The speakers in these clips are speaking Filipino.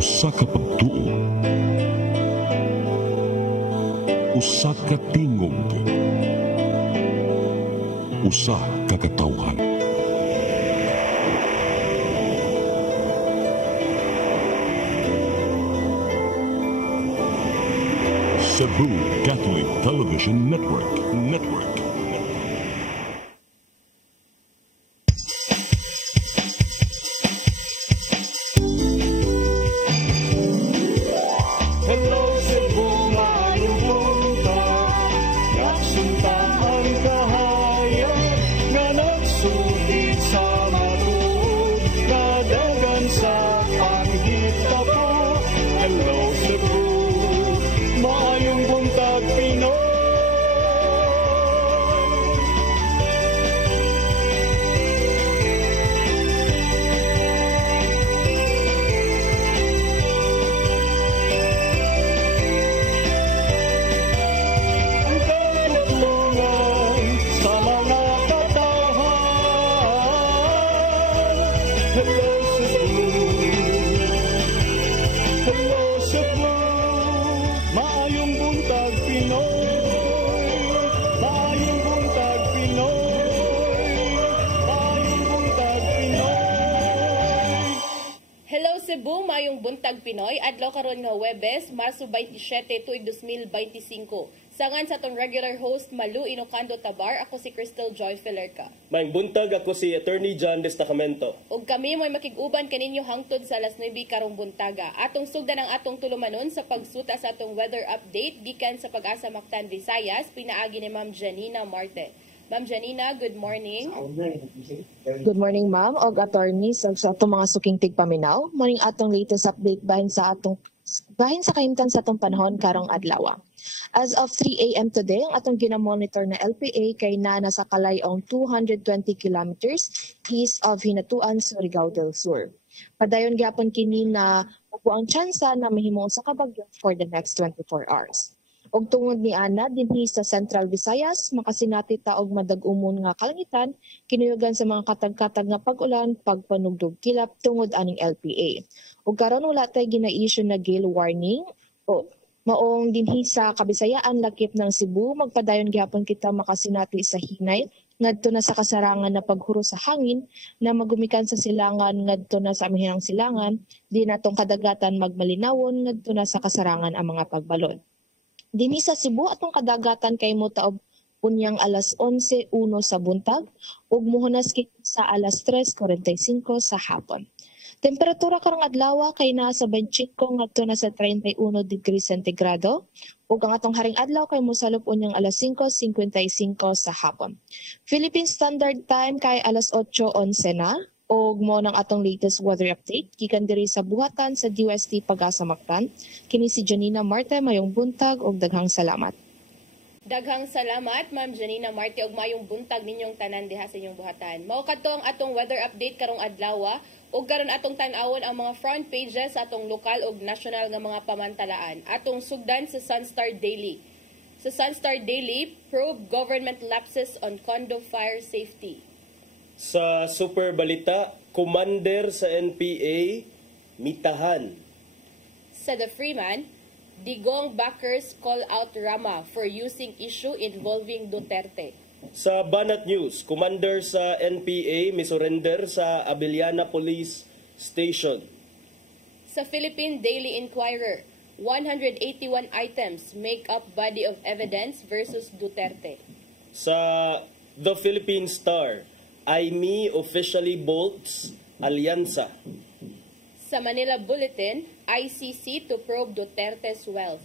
Usa ka pagtuo, usa ka tingog, usa ka katawhan. Cebu Catholic Television Network. Hello Cebu, maayong buntag. Nagsuntan ang kahayag nga nagsulit sa matuod, nadagan sa panghitabo. Hello Cebu, maayong buntag Pinoy. Ang katutulungan sa mga katawhan. Hello Cebu, hello Cebu, maayong buntag Pinoy, maayong buntag Pinoy, maayong buntag Pinoy. Hello Cebu, mayong buntag Pinoy, adlaw karon nga Huwebes, Marso 27, tuig 2025. Sangan sa atong regular host Malu Inocando Tabar, ako si Crystal Joy Filerca. Maayong buntag, ako si Attorney John Destacamento. Ug kami mo'y makig-uban kaninyo hangtod sa alas 9 karong buntaga. Atong sugdan ang atong tulumanon sa pagsuta sa atong weather update gikan sa Pag-asa Mactan, Visayas, pinaagi ni Ma'am Janina Marte. Ma'am Janina, good morning. Good morning, ma'am. Og attorney sa atong mga suking tigpaminaw. Morning atong latest update bahin sa kahimtan sa atong panahon karong adlaw. As of 3 a.m. today, ang atong ginamonitor na LPA kay nasa kalayong 220 kilometers east of Hinatuan, Surigao del Sur. Padayon gyapon kini na ang tsansa na mahimo sa kabagyo for the next 24 hours. Og tungod ni ana dinhi sa Central Visayas, makasinati ta og madag-umon nga kalangitan kinuyugan sa mga katag-katag nga pag-ulan, pagpanugdog kilap tungod aning LPA. Ug karon wala tay gina-issue na gale warning o maong dinhi sa Kabisayaan lakip ng Cebu, magpadayon gyapon kita makasinati sa hinay ngadto na sa kasarangan na paghuro sa hangin na magumikan sa silangan ngadto na sa amihang silangan, di natong kadagatan magmalinawon ngadto na sa kasarangan ang mga pagbalod. Dinhi sa Cebu atong kadagatan kay mo taob unyang alas 11:01 sa buntag ug mohunas sa alas 3:45 sa hapon. Temperatura karong adlaw kay nasa 25 ngadto na sa 31 degrees centigrado ug ang atong haring adlaw kay mosalop unyang alas 5:55 sa hapon. Philippine Standard Time kay alas 8:11 na. Og mo ng atong latest weather update gikan diri sa buhatan sa DOST Pag-asa Mactan. Kini si Janina Marte, mayong buntag og daghang salamat. Daghang salamat Ma'am Janina Marte og mayong buntag ninyong tanan diha sa inyong buhatan. Mao kadto ang atong weather update karong adlaw ug karon atong tan-awon ang mga front pages sa atong lokal ug national nga mga pamantalaan. Atong sugdan sa Sunstar Daily. Sa Sunstar Daily, probe government lapses on condo fire safety. Sa Super Balita, commander sa NPA, mitahan. Sa The Freeman, Digong backers call out Rama for using issue involving Duterte. Sa Banat News, commander sa NPA, misurrender sa Abiliana Police Station. Sa Philippine Daily Inquirer, 181 items make up body of evidence versus Duterte. Sa The Philippine Star, IME officially bolts alyansa. Sa Manila Bulletin, ICC to probe Duterte's wealth.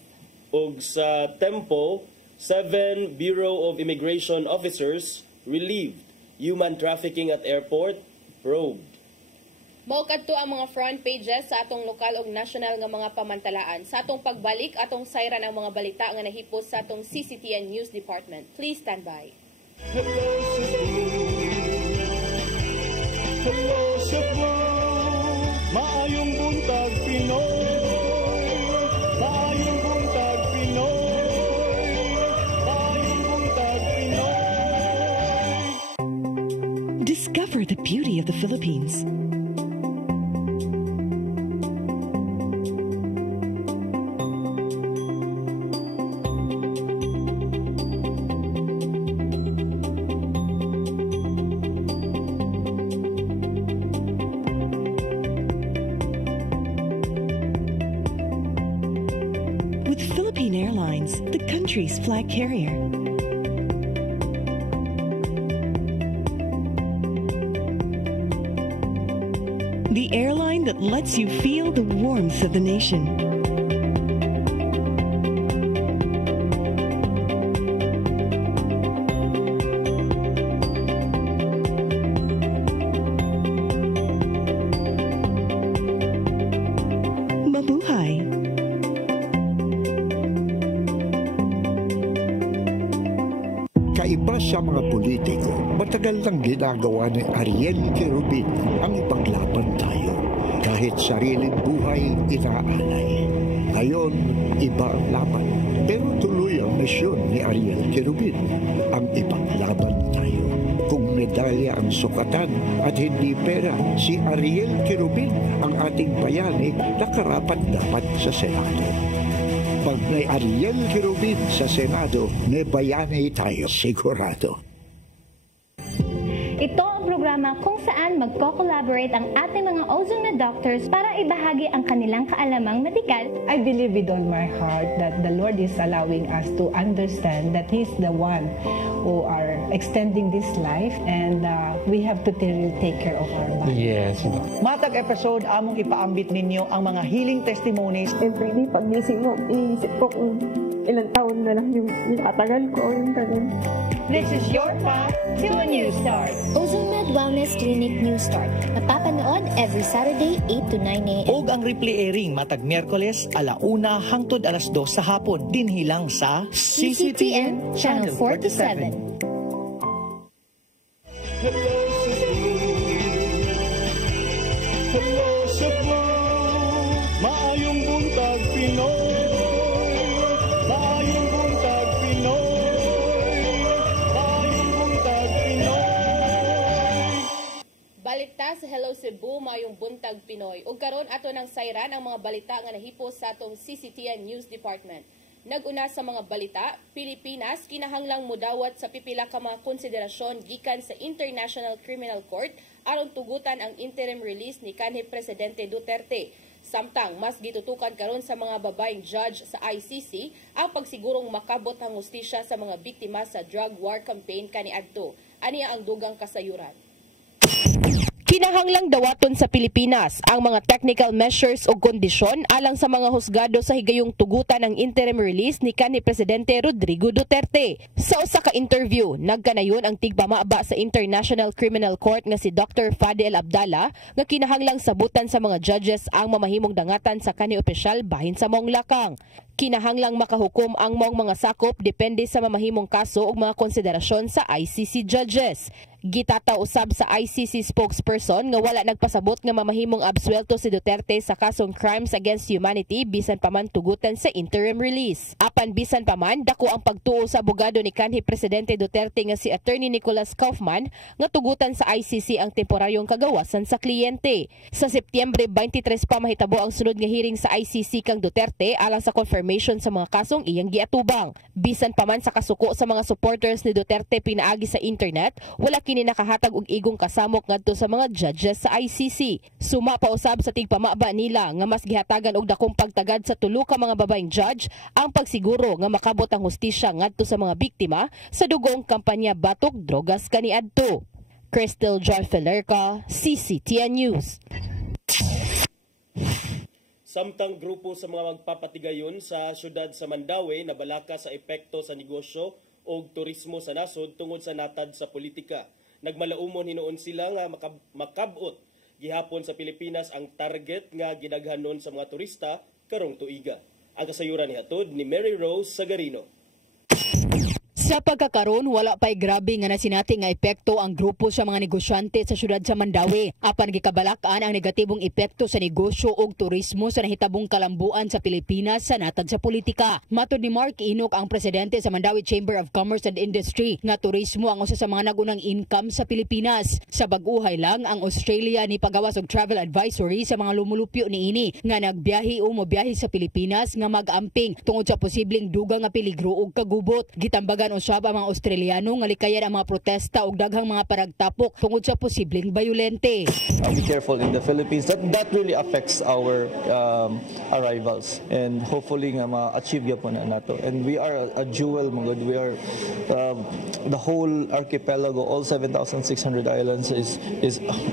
Ug sa Tempo, 7 Bureau of Immigration officers relieved. Human trafficking at airport probed. Mao kadto ang mga front pages sa atong lokal ug national nga mga pamantalaan. Sa atong pagbalik, atong sayran ang mga balita nga nahipos sa atong CCTN News Department. Please stand by. Hello Cebu, hello Cebu, maayong buntag Pinoy, maayong buntag Pinoy, maayong buntag Pinoy. Discover the beauty of the Philippines. country's flag carrier. The airline that lets you feel the warmth of the nation. Mabuhay! Kaiba sa mga politiko, matagal nang ginagawa ni Ariel Querubin ang ipaglaban tayo. Kahit sariling buhay inaalay. Ngayon, iba ang laban. Pero tuloy ang misyon ni Ariel Querubin, ang ipaglaban tayo. Kung medalya ang sukatan at hindi pera, si Ariel Querubin ang ating bayani na karapat-dapat sa Senado. Pag may Ariel Querubin sa Senado, may bayani tayo sigurado. Ito ang programa kung saan magko-collaborate ang ating mga ozone doctors para ibahagi ang kanilang kaalamang medikal. I believe with all my heart that the Lord is allowing us to understand that He's the one who are extending this life and we have to take care of our body. Yes. Matag episode, among ipaambit ninyo ang mga healing testimonies. Every day, pag gising mo, iisip ko kung ilang taon na lang yung itatagal ko. Yung ganun. This is your path to a new start. OzoneMed Wellness Clinic New Start. Napapanood every Saturday, 8 to 9 a.m. Og ang replay airing matag Miyerkules, 1:00 hangtod 2:00 sa hapon. Dinhilang sa CCTN Channel 47. Hello Cebu, maayong buntag Pinoy. Maayong buntag Pinoy. Maayong buntag Pinoy. Balita sa Hello Cebu, maayong buntag Pinoy. Ug karon ato nang sayran ang mga balita nga nahipos sa atong CCTN News Department. Nag-una sa mga balita, Pilipinas kinahanglang mudawat sa pipila ka mga konsiderasyon gikan sa International Criminal Court aron tugutan ang interim release ni kanhi Presidente Duterte. Samtang mas gitutukan karon sa mga babaeng judge sa ICC ang pagsigurong makabot ang hustisya sa mga biktima sa drug war campaign kaniadto. Aniya ang dugang kasayuran. Kinahanglang dawaton sa Pilipinas ang mga technical measures o kondisyon alang sa mga husgado sa higayong tugutan ang interim release ni kanhi Presidente Rodrigo Duterte. Sa usa ka interview, nagkanayon ang tigpamaba sa International Criminal Court nga si Dr. Fadel Abdallah nga kinahanglang sabutan sa mga judges ang mamahimong dangatan sa kanhi opisyal bahin sa maong lakang. Kinahanglang makahukom ang maong mga sakop depende sa mamahimong kaso ug mga konsiderasyon sa ICC judges. Gitataw usab sa ICC spokesperson nga wala nagpasabot nga mamahimong absuelto si Duterte sa kasong crimes against humanity bisan pa man tugutan sa interim release. Apan bisan pa man dako ang pagtuo sa abogado ni kanhi Presidente Duterte nga si Attorney Nicholas Kaufman nga tugutan sa ICC ang temporaryong kagawasan sa kliyente. Sa Setyembre 23 pa mahitabo ang sunod nga hearing sa ICC kang Duterte alang sa confirmation sa mga kasong iyang giatubang. Bisan pa man sa kasuko sa mga supporters ni Duterte pinaagi sa internet, wala kini nakahatag og igong kasamok ngadto sa mga judges sa ICC. Suma pa usab sa tigpamaba nila nga mas gihatagan og dakong pagtagad sa tulo ka mga babaeng judge ang pagsiguro nga makabot ang hustisya ngadto sa mga biktima sa dugong kampanya batok drogas kaniadto. Crystal Joy Felerca, CCTN News. Samtang grupo sa mga magpapatigayon sa syudad sa Mandaue na balaka sa epekto sa negosyo o turismo sa nasod tungod sa natad sa politika. Nagmalaumon hinuon sila nga makabot gihapon sa Pilipinas ang target nga gidaghanon sa mga turista karong tuiga. Ang kasayuran ni hatod ni Mary Rose Sagarino. Sa pagkakaroon, wala pa'y grabe nga nasinati nga epekto ang grupo sa mga negosyante sa syudad sa Mandaue. Apan gikabalakan ang negatibong epekto sa negosyo o turismo sa nahitabong kalambuan sa Pilipinas sa natad sa politika. Matod ni Mark Inok, ang presidente sa Mandaue Chamber of Commerce and Industry, nga turismo ang usa sa mga nagunang income sa Pilipinas. Sa bag-uhay lang, ang Australia ni pagawas og travel advisory sa mga lumulupyo niini nga nagbiyahe o mobiyahe sa Pilipinas nga mag-amping tungod sa posibleng dugang nga peligro og kagubot. Gitambagan usab ang mga Australiano nga likayan ang mga protesta ug daghang mga paragtapok tungod sa posibleng bayolente. Be careful in the Philippines. That really affects our arrivals, and hopefully nga ma-achieve yapon na nato. And we are a jewel, mga God. We are the whole archipelago, all 7,600 islands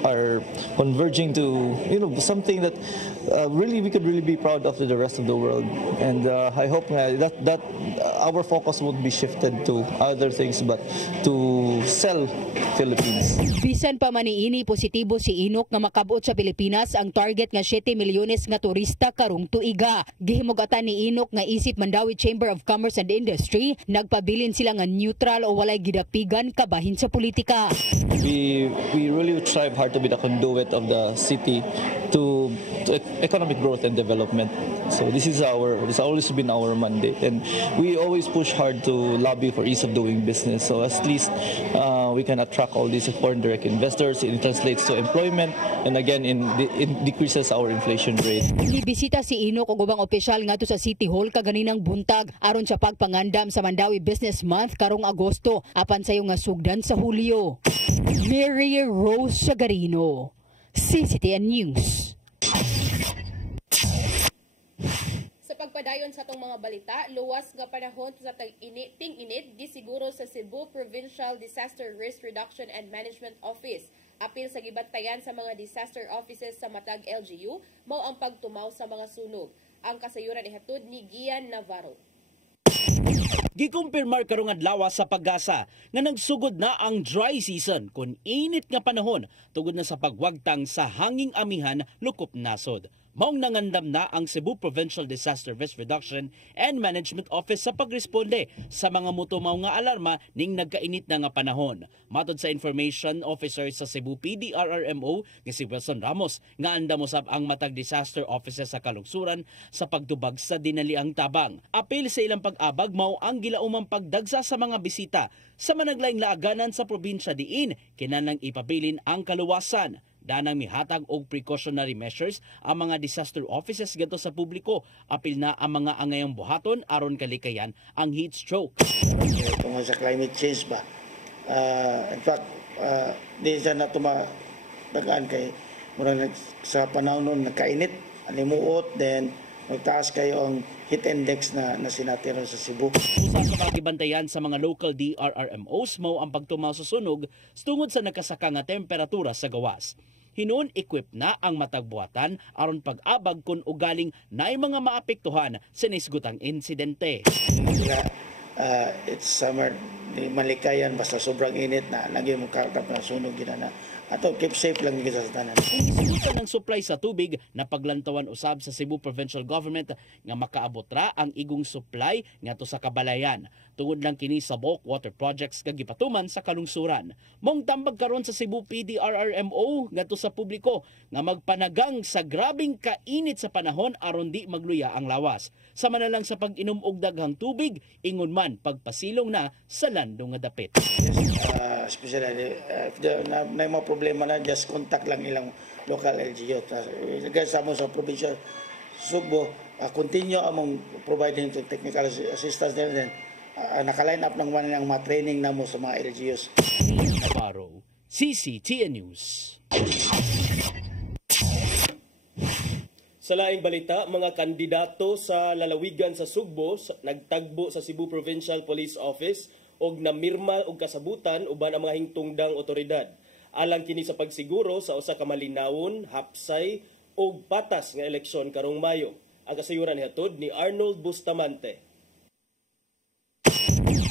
are converging to something that really we could really be proud of to the rest of the world. And I hope that our focus won't be shifted to other things but to sell Philippines. Bisan pa man niini positibo si Inok nga makabot sa Pilipinas ang target nga 7 milyones nga turista karong tuiga. Gihimugatan ni Inok nga isip Mandawi Chamber of Commerce and Industry, nagpabilin sila nga neutral o walay gidapigan kabahin sa politika. We really strive hard to be the conduit of the city to economic growth and development. So this always been our mandate, and we always push hard to lobby for ease of doing business. So at least we can attract all these foreign direct investors. It translates to employment, and again, it decreases our inflation rate. Nibisita si Inok og ubang opisyal ngadto sa City Hall kaganinang buntag aron sa pagpangandam sa Mandawi Business Month karong Agosto apan sayo nga sugdan sa Hulyo. Mary Rose Sagarino, CCTN News. Sa pagpadayon sa atong mga balita, luwas nga panahon sa ting-init gisiguro sa Cebu Provincial Disaster Risk Reduction and Management Office. Apil sa gibantayan sa mga disaster offices sa matag LGU, mao ang pagtumaw sa mga sunog. Ang kasayuran ihatod ni Gian Navarro. Gikumpirmar karong adlaw sa Pag-asa nga nagsugod na ang dry season kun init nga panahon tungod na sa pagwagtang sa hanging amihan lukop nasod. Maong nangandam na ang Cebu Provincial Disaster Risk Reduction and Management Office sa pagresponde sa mga mutumaw nga alarma ning nagkainit na nga panahon. Matod sa Information Officer sa Cebu PDRRMO nga si Wilson Ramos, nga andam usab ang matag disaster offices sa kalungsuran sa pagtubag sa dinaliang tabang. Apil sa ilang pag-abag mao ang gilaumang pagdagsa sa mga bisita sa managlaing laaganan sa probinsya diin kinahanglang ipabilin ang kaluwasan. Danang mihatag og precautionary measures ang mga disaster offices gadto sa publiko, apil na ang mga angayang buhaton aron kalikayan ang heat stroke. Tungkol sa climate change ba? In fact, di siya na tumadagaan kay murang sa panahon nun nagkainit, alimuot, then magtaas kayo ang heat index na sinatiro sa Cebu. Usa sa pagibantayan sa mga local DRRMOs mao ang pagtumaw sa sunog tungod sa nakasaka nga temperatura sa gawas. Hinuon equip na ang matagbuhatan aron pag-abag kun ugaling naay mga maapektuhan sa nisgutang insidente. It's summer, di malikayan basta sobrang init na lagi mo kartap na sunog gina na. Ato keep safe lang kita sa tanan. Isigutan ng supply sa tubig na paglantawan usab sa Cebu Provincial Government nga makaabot ra ang igong supply ngadto sa Kabalayan. Tungod lang kini sa bulk water projects nga gipatuman sa kalungsuran. Mong tambag karon sa Cebu PDRRMO ngadto sa publiko nga magpanagang sa grabing kainit sa panahon aron di magluya ang lawas. Sama na lang sa pag-inom og daghang tubig, ingon man pagpasilong na sa landong nga dapit. Especially na may mga problema na, just contact lang ilang local LGU. Sa mo sa provincial Subo, continue among providing technical assistance din. Naka-line up ng mga training na mo sa mga LGUs. Navarro, CCTN News. Sa laing balita, mga kandidato sa lalawigan sa Sugbo nagtagbo sa Cebu Provincial Police Office og namirma og kasabutan uban ang mga hingtungdang otoridad. Alang kini sa pagsiguro sa usa ka malinawon, hapsay og patas nga eleksyon karong Mayo. Ang kasayuran nihatod ni Arnold Bustamante.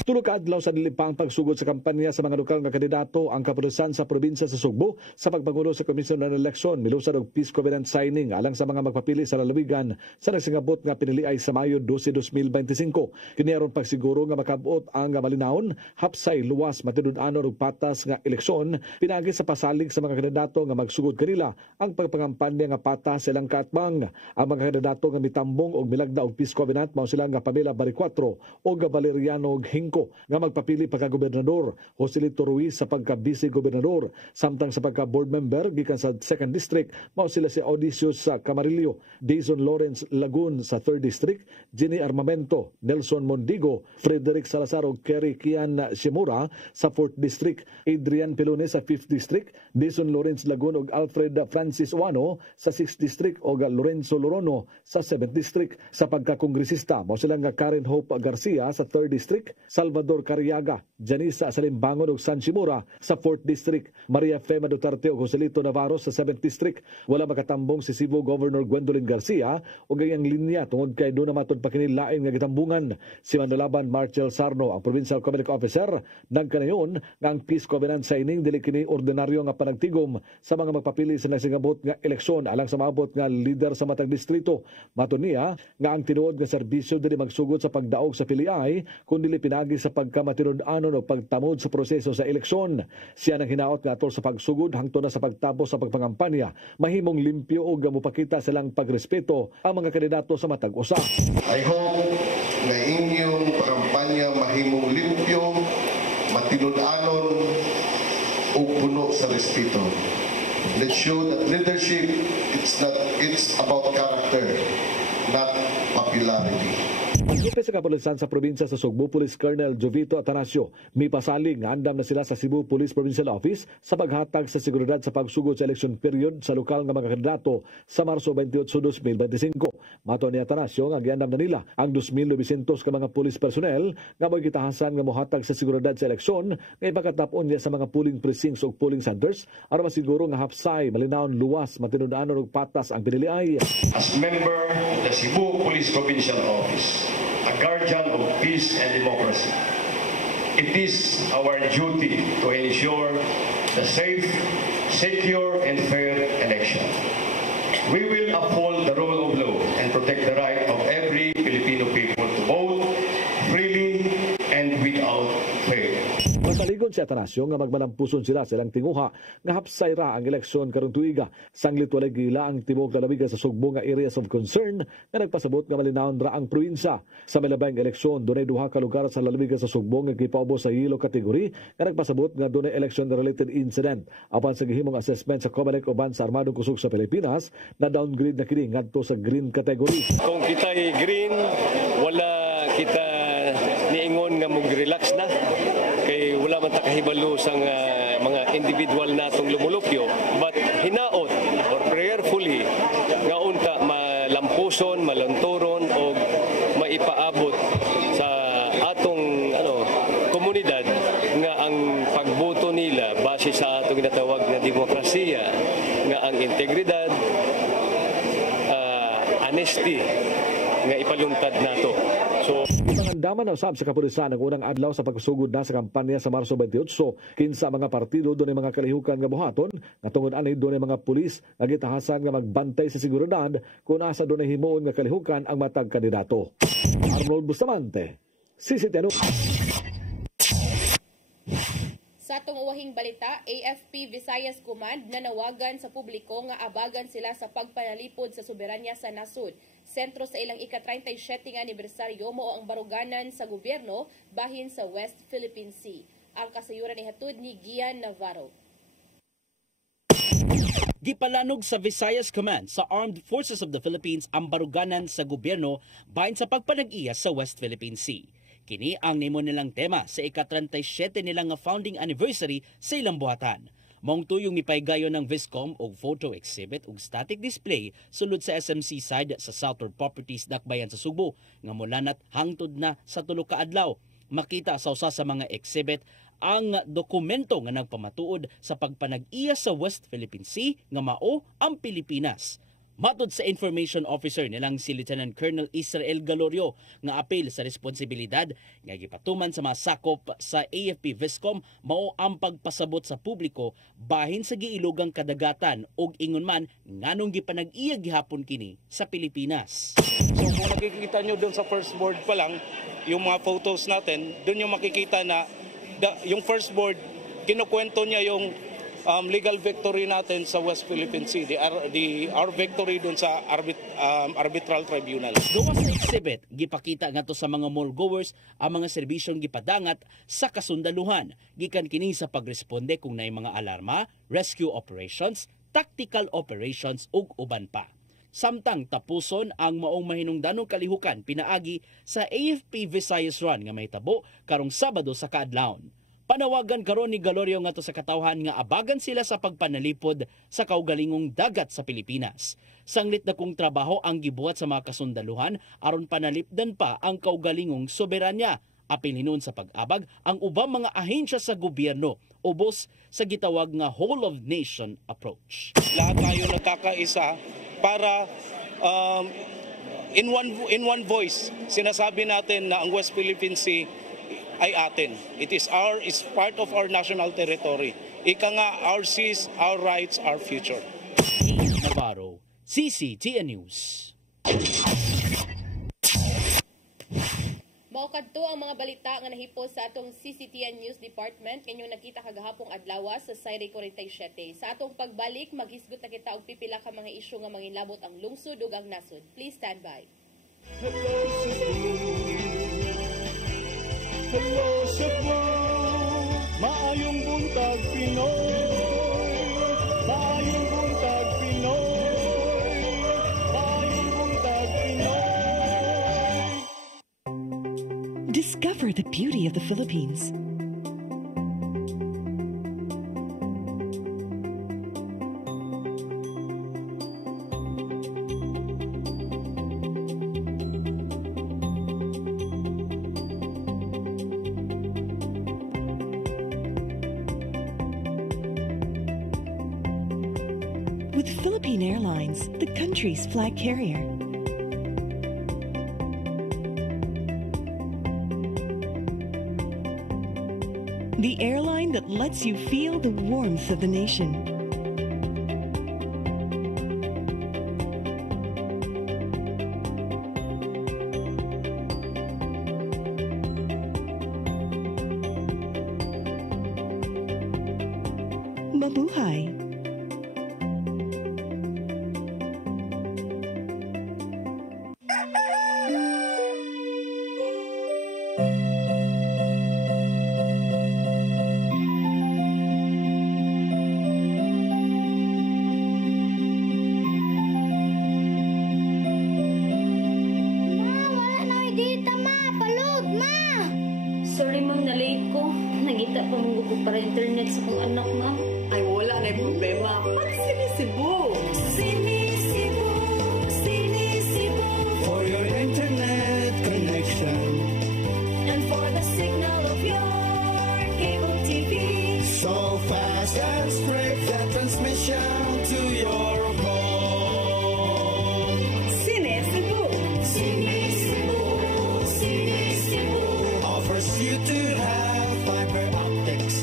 Tulog ka adlaw sa dilipang pagsugod sa kampanya sa mga lokal nga kandidato ang kapulisan sa probinsya sa Sugbo sa pagpangulo sa Komisyon ng Eleksyon milusad og peace covenant signing alang sa mga magpapili sa lalawigan sa nagsingabot nga piniliay sa Mayo 12, 2025. Kini aron pagsiguro nga makabot ang malinawon, hapsay, luwas, matidud-anon ug patas nga eleksyon pinagi sa pasalig sa mga kandidato nga magsugod kanila ang pagpangampanya nga patas silang kaatbang. Ang mga kandidato nga mitambong og milagda og peace covenant mao sila nga Pamela Bariccuatro o Valeriano Hing nga magpapili pagka-gobernador, Joselito Ruiz sa pagka-vice-gobernador, samtang sa pagka-board member gikan sa 2nd District, mao sila si Audicius sa Camarillo, Dayson Lawrence Lagun sa 3rd District, Jenny Armamento, Nelson Mondigo, Frederick Salazar ug Kerry Kian Shimura sa 4th District, Adrian Pelones sa 5th District, Dayson Lawrence Lagun ug Alfred Francis Wano sa 6th District ug Lorenzo Lorono sa 7th District. Sa pagka-kongresista, mao sila nga Karen Hope Garcia sa 3rd District, Salvador Cariaga, Janisa Salimbangon ug San Shimura sa 4th District, Maria Fema Duterte ug Joselito Navarro sa 7th District. Wala makatambong si Cebu Governor Gwendolyn Garcia ug gayang linya tungod kay doon na matod pa kini lain nga gitambungan. Si Manolaban Marcel Sarno, ang Provincial Commanding Officer, nagkanayon nga ang peace covenant signing dili kini ordinaryo nga panagtigom sa mga magpapili sa nagsingabot nga eleksyon alang sa maabot nga lider sa matag distrito. Matud niya nga ang tinuod nga serbisyo dili magsugod sa pagdaog sa piliay kundi pinagi sa pagkamatinud-anon o pagtamod sa proseso sa eleksyon. Siya nang hinaot nga atol sa pagsugod hangtod na sa pagtapos sa pagpangampanya, mahimong limpyo o gamupakita silang pagrespeto ang mga kandidato sa matag usa. I hope na inyong pagkampanya mahimong limpyo, matinud-anon o puno sa respeto. Let's show that leadership it's about character, not popularity. Pagkita sa kapulisan sa probinsya sa Sugbo, Police Colonel Jovito Atanasio, may pasalig nga andam na sila sa Cebu Police Provincial Office sa paghatag sa seguridad sa pagsugod sa election period sa lokal nga mga kandidato sa Marso 28, 2025. Mato ni Atanasio nga giandam na nila ang 2,900 ka mga police personnel nga mo'y gitahasan nga mohatag sa seguridad sa eleksyon nga ipakatapon niya sa mga polling precincts o polling centers aron masiguro nga hapsay, malinawon, luwas, matinud-anon ug patas ang piniliay. As member of the Cebu Police Provincial Office, a guardian of peace and democracy, it is our duty to ensure the safe, secure, and fair election. We will uphold the rule of law and protect the right of every Filipino people to vote freely and without fear. Masaligod si Atanasio nga magmalampuson sila sa ilang tinguha nga hapsay ra ang eleksyon karong tuiga. Sanglit walay gila ang tibuok lalawigan sa Sugbo nga areas of concern nga nagpasabot nga malinawon ra ang probinsya. Sa milabayng eleksyon, dunay duha ka lugar sa lalawigan sa Sugbo nga gipaubos sa yellow category nga nagpasabot nga dunay election-related incident. Apan sa gihimong assessment sa Comelec uban sa Armadong Kusog sa Pilipinas, na downgrade na kini ngadto sa green category. Kung kita green, wala kita niingon nga mag-relax na. Kay wala man ta kahibalo sa mga individual natong lumulupyo, but hinaot or prayerfully nga unta malampuson, malanturon o maipaabot sa atong komunidad nga ang pagboto nila base sa atong ginatawag na demokrasiya, nga ang integridad, honesty nga ipaluntad nato. So, ipangandaman na usab sa kapulisan ang unang adlaw sa pagsugod na sa kampanya sa Marso 28. Kinsa mga partido doon mga kalihukan nga buhaton, nga tungod anay doon mga pulis nga gitahasan nga magbantay sa seguridad kung asa doon himuon nga kalihukan ang matag kandidato. Arnold Bustamante, CCTV. Sa atong uwahing balita, AFP Visayas Command nanawagan sa publiko nga abagan sila sa pagpanalipod sa soberanya sa nasod. Sentro sa ilang ika-37 anibersaryo mo ang baruganan sa gobyerno bahin sa West Philippine Sea. Ang kasayuran ni hatod ni Gian Navarro. Gipalanog sa Visayas Command sa Armed Forces of the Philippines ang baruganan sa gobyerno bahin sa pagpanag-iya sa West Philippine Sea. Kini ang nimo nilang tema sa ika-37 nilang founding anniversary sa ilang buhatan. Maong tuyong mipaygayo ng Viscom og photo exhibit ug static display sulod sa SMC side sa Southern Properties Dakbayan sa Sugbo nga molanat hangtod na sa tulo ka adlaw. Makita sa usa sa mga exhibit ang dokumento nga nagpamatuod sa pagpanag-iya sa West Philippine Sea nga mao ang Pilipinas. Matod sa Information Officer nilang si Lieutenant Colonel Israel Galorio nga apel sa responsibilidad nga gipatuman sa mga sakop sa AFP Viscom mao ang pagpasabot sa publiko bahin sa giilugang kadagatan ug ingon man nganong gipanag-iya gihapon kini sa Pilipinas. So kung makikita nyo doon sa first board pa lang, yung mga photos natin, doon yung makikita na yung first board, kinukwento niya yung legal victory natin sa West Philippine Sea, our victory dun sa arbitral tribunal. Gawa sa exhibit, gipakita nga to sa mga mall goers ang mga serbisyong gipadangat sa kasundaluhan. Gikan kini sa pagresponde kung naay mga alarma, rescue operations, tactical operations ug uban pa. Samtang tapuson ang maong mahinungdanong kalihukan pinaagi sa AFP Visayas Run nga mahitabo karong Sabado sa kaadlawon. Panawagan karon ni Galorio nga to sa katawhan nga abagan sila sa pagpanalipod sa kaugalingong dagat sa Pilipinas. Sanglit na kung trabaho ang gibuhat sa mga kasundaluhan aron panalipdan pa ang kaugalingong soberanya. Apil hinuon sa pag-abag ang ubang mga ahensya sa gobyerno ubos sa gitawag nga whole of nation approach. Lahat tayo nagkakaisa para in one voice sinasabi natin na ang West Philippine Sea ay atin. It's part of our national territory. Ika nga, our seas, our rights, our future. Navarro, CCTN News. Mao kadto ang mga balita nga nahipos sa atong CCTN News Department kanyang nakita kagahapong adlaw sa Sayre 47. Sa atong pagbalik, maghisgot na kita og pipila ka mga isyu nga manginlabot ang lungsod ug ang nasod. Please stand by. Hello Cebu, maayong buntag Pinoy, maayong buntag Pinoy, maayong buntag Pinoy. Discover the beauty of the Philippines. With Philippine Airlines, the country's flag carrier. The airline that lets you feel the warmth of the nation. Mabuhay! Sorry ma'am, na-late ko. Nagita pa mong gusto para internet sa kong anak ma'am. Ay wala na yung problema. Para sinisibo. Sinisibo, sinisibo. For your internet connection. And for the signal of your cable TV. So fast and straight that transmission to your home. Sinisibo. Sinisibo, sinisibo. Offers you to have fiber optics.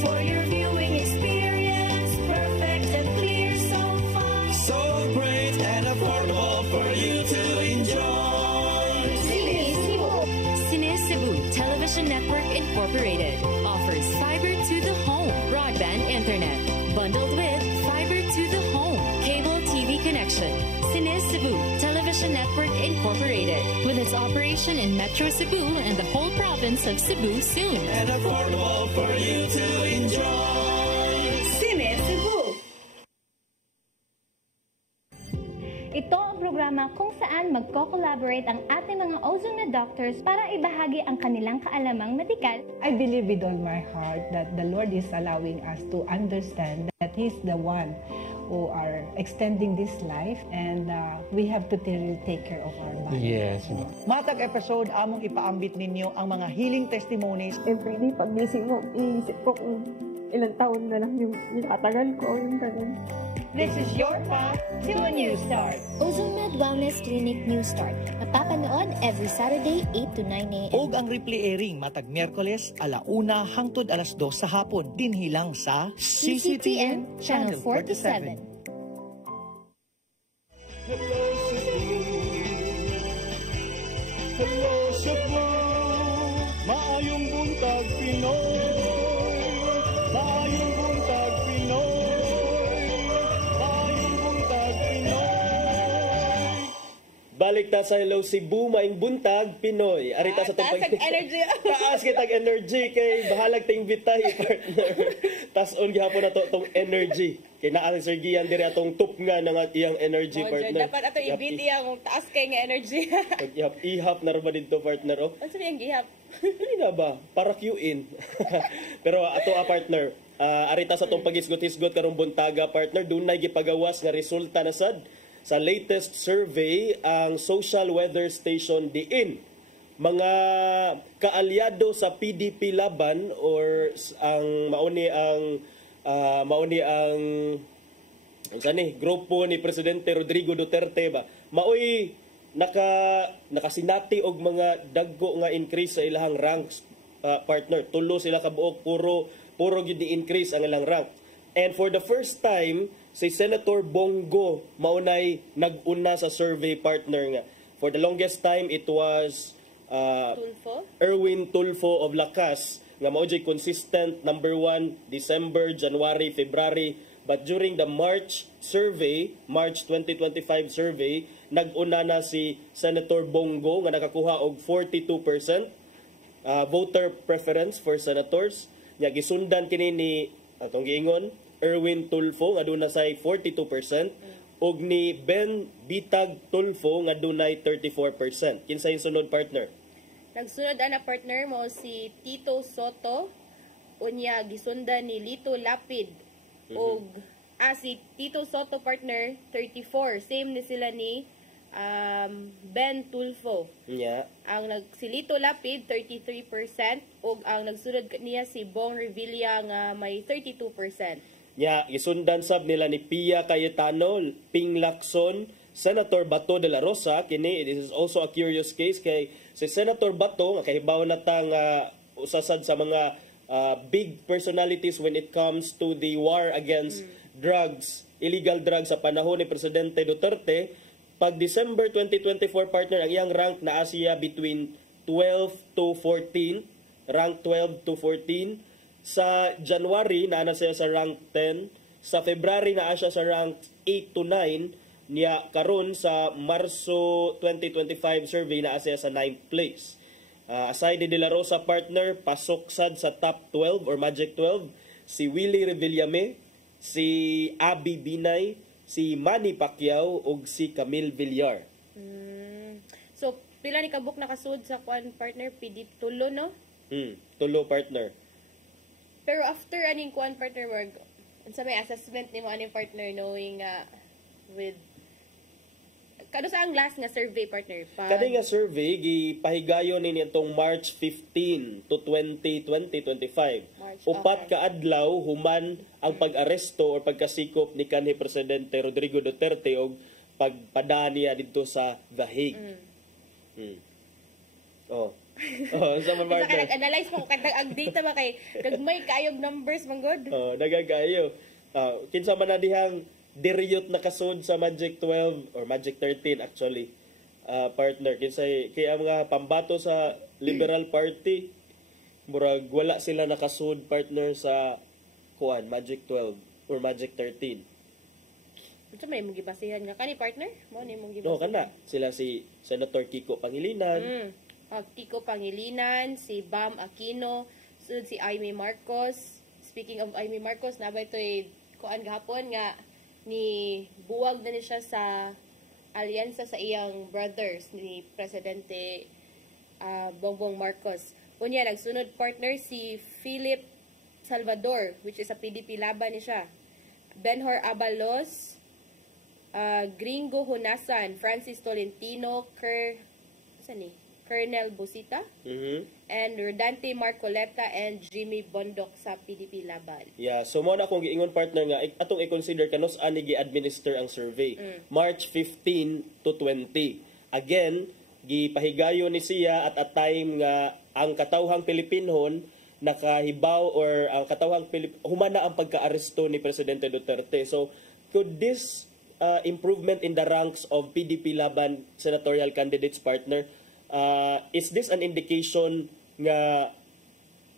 For your viewing experience, perfect and clear so far. So great and affordable for you to enjoy. Cine Cebu Television Network Incorporated offers fiber to the home broadband internet bundled with fiber to the home cable TV connection. Cine Cebu Television Network Incorporated with its operation in Metro Cebu and the whole province of Cebu soon. And affordable for you to enjoy. Cine Cebu. Ito ang programa kung saan magko-collaborate ang ating mga ozone na doctors para ibahagi ang kanilang kaalamang medikal. I believe with all my heart that the Lord is allowing us to understand that He's the one who are extending this life and we have to take care of our body. Yes. Matag episode, among ipaambit ninyo ang mga healing testimonies. Everyday, pag gising mo, iisip ko kung ilang taon na lang yung itatagal ko, yung ganun. This is your path to a new start. OzoneMed Wellness Clinic New Start. Napapanood every Saturday 8 to 9 a.m. Og ang replay airing matag Miyerkules 1:00 hangtod 2:00 sa hapon dinhilang sa CCTN Channel 47. Hello Cebu, hello Cebu, maayong buntag Pinoy, maayong buntag Pinoy. balik ta sa Hello Cebu, maing buntag, Pinoy. Arita sa taas ang energy. Taas kitag energy kay bahalag ting bitahi partner. Tas-on gihapon na tong energy. Kay naa si Sir Gian diri atong tupnga ng iyang energy partner. Dapat ato ibit iyang taas kay nga energy. Ihap na rin ba dito partner? Ano sa iyang gihap? Hindi na ba? Para queue-in. Pero ato partner, arita sa tong pagisgot-hisgot karong buntaga partner, dunay gipagawas nga resulta na sad sa latest survey ang Social Weather Station diin. Mga kaalyado sa PDP laban or ang mauni ang grupo ni Presidente Rodrigo Duterte ba. Maoy nakasinati og mga dagko nga increase sa ilahang ranks partner. Tulo sila kabuok puro gyud ni-increase ang ilang rank. And for the first time, si Senator Bongo maunay nag-una sa survey partner nga. For the longest time, it was Erwin Tulfo of Lakas nga mao jay consistent number 1 December, January, February. But during the March 2025 survey, nag-una na si Senator Bongo nga nakakuha og 42% voter preference for senators. Nya gisundan kini ni atong giingon Erwin Tulfo nga dunay say 42% ug ni Ben Bitag Tulfo nga dunay 34%. Kinsa yung sunod partner? Nagsunod ana partner mo si Tito Soto unya gisundan ni Lito Lapid ug si Tito Soto partner 34, same ni sila ni Ben Tulfo. Yeah. Si Lito Lapid 33% ug ang nagsunod niya si Bong Revilla nga may 32%. Nya gisundan sab nila ni Pia Cayetano, Ping Lacson, Senator Bato de la Rosa. Kini this is also a curious case kay si Senator Bato nga kahibaw na tang usasad sa mga big personalities when it comes to the war against drugs, illegal drugs sa panahon ni Presidente Duterte. Pag December 2024 partner, ang iyang rank na siya between 12 to 14, rank 12 to 14. Sa January, naana siya sa rank 10. Sa February, naa siya sa rank 8 to 9. Niya karon sa Marso 2025 survey, naa siya sa 9th place. Aside de la Rosa partner, pasok sad sa top 12 or Magic 12. Si Willie Revillame, si Abby Binay, si Manny Pacquiao, ug si Camille Villar. So, pila ni kabuk nakasud sa kwan partner? PD tulo, no? Tulo partner. Pero after aning kuan partner work, unsa may assessment nimo aning partner knowing with kano sa ang last nga survey partner? Kani nga survey gipahigayon ni nitong March 15 to 2025. Upat ka adlaw human ang pag-aresto o pagkasikop ni kanhi Presidente Rodrigo Duterte og pagpada niya dito sa The Hague. Sa nag-analyze mo kung ang data ba kay nagmay kayog numbers manggod. Nagagayo. Kinsa man na dihang diriyot na kasud sa Magic 12 or Magic 13 actually. Partner kinsay kay ang mga pambato sa Liberal Party murag wala sila nakasud partner sa kuan Magic 12 or Magic 13. Ito may mong gibasihan nga kani partner? Mo ni mong gibasihan. Kana sila si Senator Kiko Pangilinan. Kiko Pangilinan, si Bam Aquino, sunod si Aimee Marcos. Speaking of Aimee Marcos, nabay ito'y kuan gahapon nga ni buwag na ni siya sa alyansa sa iyang brothers ni Presidente Bongbong Marcos. Unya, nagsunod partner si Philip Salvador, which is a PDP laban ni siya. Benhor Abalos, Gringo Hunasan, Francis Tolentino, Colonel Busita, and Rodante Marcoleta and Jimmy Bondok sa PDP laban. Yeah, so mo na akong giingon partner nga atong i-consider kanos ani gi-administer ang survey. March 15 to 20. Again, gipahigayon ni siya at a time nga ang katawhang Pilipinhon nakahibaw or ang katawhang humana ang pagka-aresto ni Presidente Duterte. So, could this improvement in the ranks of PDP laban senatorial candidates partner, is this an indication nga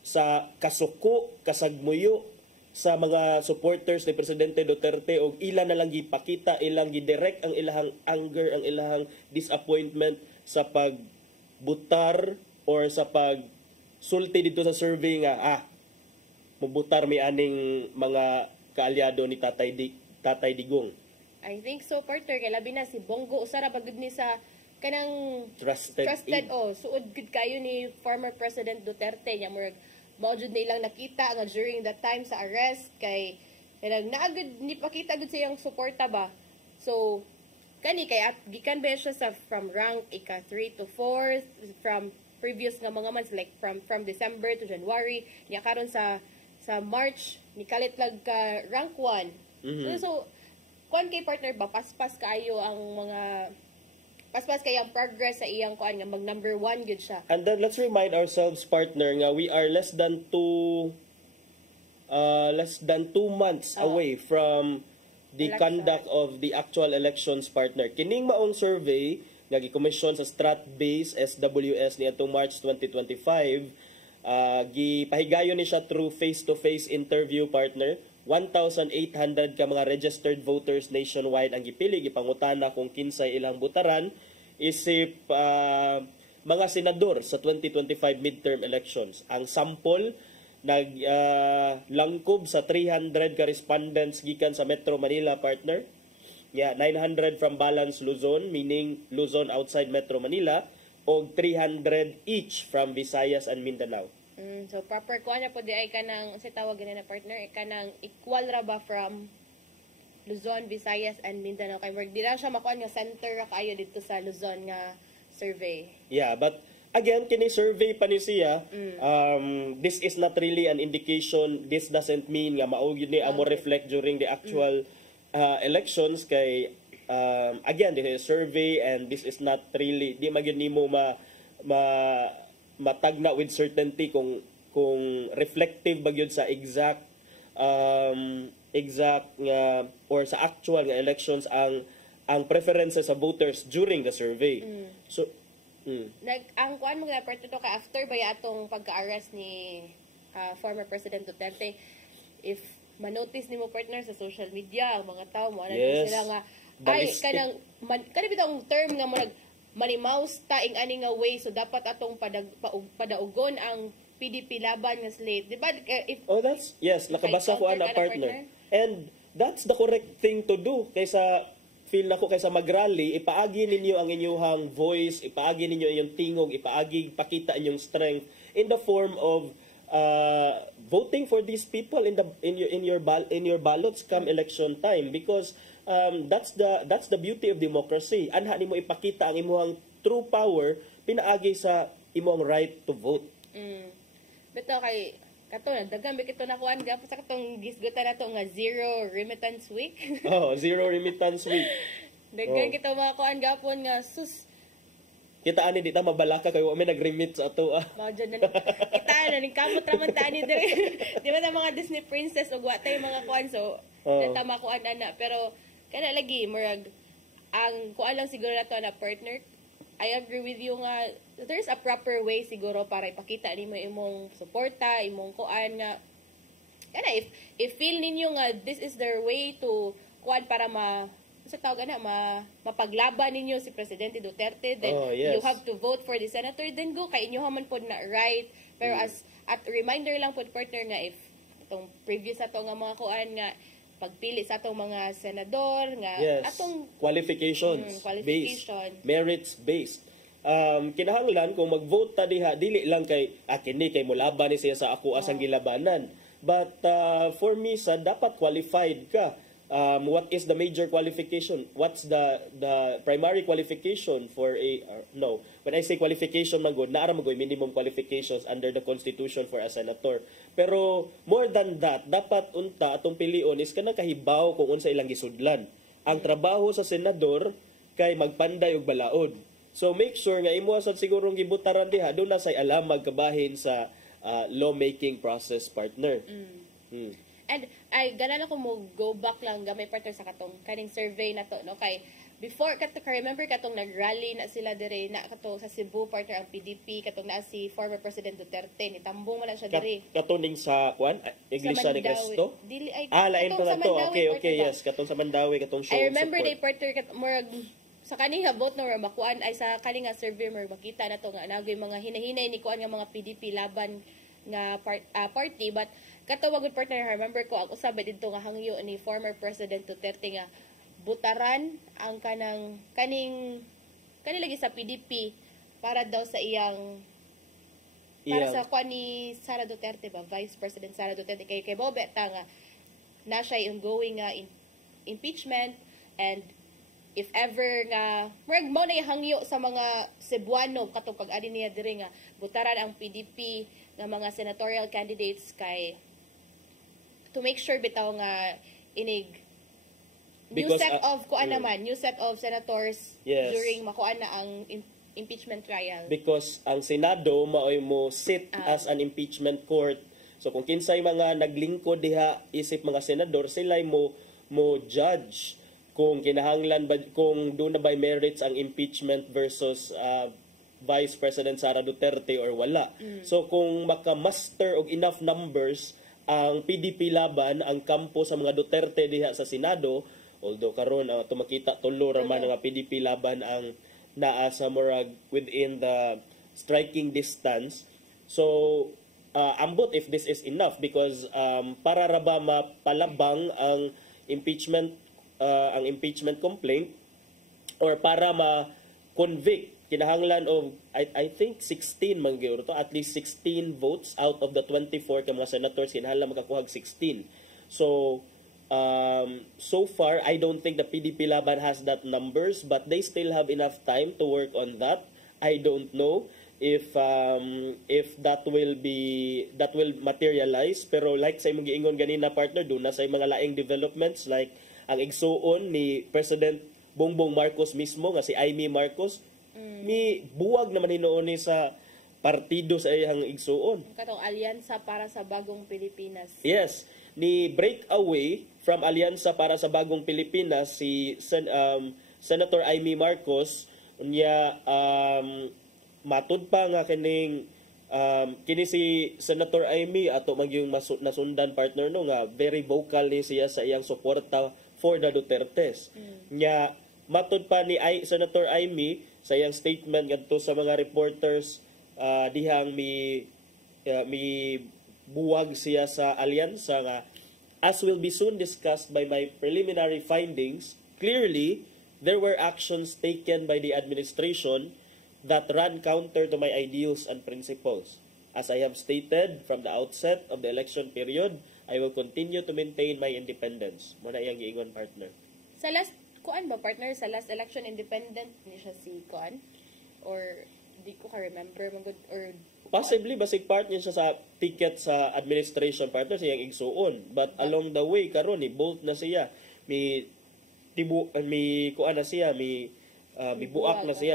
sa kasuko, kasagmuyo sa mga supporters ni Presidente Duterte og ila na lang gipakita, ilang gidirect ang ilahang anger, ang ilahang disappointment sa pagbutar or sa pagsulti dito sa survey nga mubutar mi aning mga kaalyado ni Tatay Digong. I think so, partner. Kaya labi na si Bongo usara pagod ni sa kanang trusted suod gud kayo ni former President Duterte nya murag mao jud nilang nakita nga during that time sa arrest kay naagud ni pakita gud sa iyang suporta ba. So kani kay at gikan ba siya sa from rank ika 3 to 4 from previous nga mga months like from December to January nya karon sa March ni kalit lag ka rank 1. So kuan kay partner ba paspas kaayo ang mga paspas kay ang progress sa iyang kuan nga mag number 1 gyud siya. And then let's remind ourselves, partner, nga we are less than 2 months away from the conduct of the actual elections, partner. Kining maong survey nga gikomisyon sa Stratbase SWS niadtong March 2025, gipahigayon ni siya through face-to-face interview, partner. 1,800 ka mga registered voters nationwide ang gipili, gipangutana kung kinsay ilang butaran isip mga senador sa 2025 midterm elections. Ang sample naglangkob sa 300 ka respondents gikan sa Metro Manila, partner. 900 from Balance Luzon, meaning Luzon outside Metro Manila, o 300 each from Visayas and Mindanao. So proper kuha na po di ay kanang sa tawag na partner kanang equal ra ba from Luzon, Visayas and Mindanao kay work di lang siya makuha nga center ra kayo dito sa Luzon nga survey. Yeah, but again kini survey pa ni siya, this is not really an indication. This doesn't mean nga mao gyud ni amo reflect during the actual elections kay again this is a survey and this is not really di magyud nimo matagna with certainty kung reflective ba gyud sa exact or sa actual nga elections ang preferences sa voters during the survey. So ang kuan mga part to ka after ba atong pagka-arrest ni former President Duterte, if manotice nimo partner sa social media ang mga tao mo sila nga ay kanang bitong term nga mo manimaus taing ani nga way, so dapat atong padaugon ang PDP laban nga slate, di ba? That's nakabasa ko ana partner. And that's the correct thing to do kaysa feel nako kaysa magrally, ipaagi ninyo ang inyong voice, ipaagi ninyo inyong tingog, ipaagi pakita inyong strength in the form of voting for these people in your ballots come election time, because that's the beauty of democracy. Anha nimo ipakita ang imong true power pinaagi sa imong right to vote. Beto kay kato daghang bikito na kuan gapo sa katong gisgutan nato nga zero remittance week. Zero remittance week. Daghang kita mga kuan gapon nga sus kita ani di ta mabalaka kay wa may nag-remit sa ato. Mao jud na kita na ning kamot ra man ta ani dire. Di ba ta mga Disney princess ug wa tay mga kuan so ta makuan ana, pero kana lagi murag ang kuan lang siguro nato na partner. I agree with you nga there's a proper way siguro para ipakita nimo imong suporta, imong kuan nga kana if feel ninyo nga this is their way to kuan para sa tawag na mapaglaban ninyo si Presidente Duterte, then you have to vote for the senator, then go kay inyo man pod na right. Pero as at reminder lang pod partner nga if itong previous ato nga mga kuan nga pagpili sa atong mga senador nga atong qualifications based, merits based. Kinahanglan kung mag-vote ta diha dili lang kay kini kay mulaban ni siya sa ako asang gilabanan, but for me sa dapat qualified ka. What is the major qualification? What's the primary qualification for when I say qualification man good, naara magoy minimum qualifications under the Constitution for a senator. Pero more than that, dapat unta atong pilion is kanang kahibaw kung unsa ilang gisudlan. Ang trabaho sa senador kay magpanday og balaod. So make sure nga imo sad sigurong gibutaran diha do na say alam magkabahin sa lawmaking process, partner. And ay gana ko mo go back lang gamay partner sa katong kaning survey na to no kay before remember katong nagrally na sila dire na katong sa Cebu partner ang PDP katong na si former President Duterte nitambong man na siya dire. Katuning sa kuan Iglesia ni Cristo. Dili ay lain pa na to. Okay, yes, katong sa Mandawi katong show. I remember they partner murag sa kaning habot no makuan ay sa kaning nga survey murag makita na to nga nagoy mga hinahinay ni kuan nga mga PDP laban nga party, but katawag partner remember ko ang usab didto nga hangyo ni former President Duterte nga butaran ang kaning lagi sa PDP para daw sa iyang para sa kuan ni Sara Duterte ba, Vice President Sara Duterte kay Bobeta nga na siya ongoing nga impeachment, and if ever nga mo na hangyo sa mga Cebuano katong pag-ani niya diri nga butaran ang PDP nga mga senatorial candidates kay to make sure bitaw nga inig new set of senators during makuan na ang impeachment trial. Because ang Senado maoy mo sit as an impeachment court. So kung kinsay mga naglingkod diha isip mga senador, sila mo judge kung kinahanglan ba kung do na by merits ang impeachment versus Vice President Sara Duterte or wala. So kung maka-muster og enough numbers ang PDP laban ang kampo sa mga Duterte diha sa Senado, although karon tumakita tulo ra man nga PDP laban ang naa sa murag within the striking distance. So ambot if this is enough because para ra ba mapalabang ang impeachment complaint or para ma-convict kinahanglan of I think 16 man gyud to, at least 16 votes out of the 24 ka mga senators kinahanglan makakuha 16. So so far I don't think the PDP laban has that numbers, but they still have enough time to work on that. I don't know if that will materialize, pero like sa imong giingon ganina partner do na sa mga laing developments like ang igsuon ni President Bongbong Marcos mismo nga si Amy Marcos mi buwag naman hinuon ni sa partido sa iyang igsuon. Katong alyansa para sa bagong Pilipinas. Yes, ni breakaway from Alyansa para sa bagong Pilipinas si Senator Amy Marcos unya matud pa nga kini si Senator Amy ato magyung nasundan partner no nga very vocal ni siya sa iyang suporta for the Dutertes. Nya matud pa ni Senator Amy sa iyang statement ngadto sa mga reporters dihang mi buwag siya sa alyansa nga as will be soon discussed by my preliminary findings, clearly there were actions taken by the administration that ran counter to my ideals and principles. As I have stated from the outset of the election period, I will continue to maintain my independence. Muna iyang giingon partner. Sa last partner sa last election independent ni siya si kuan or di ko remember or possibly basig part niya siya sa ticket sa administration partner siyang igsuon, but along the way karon ni bolt na siya mi buak na siya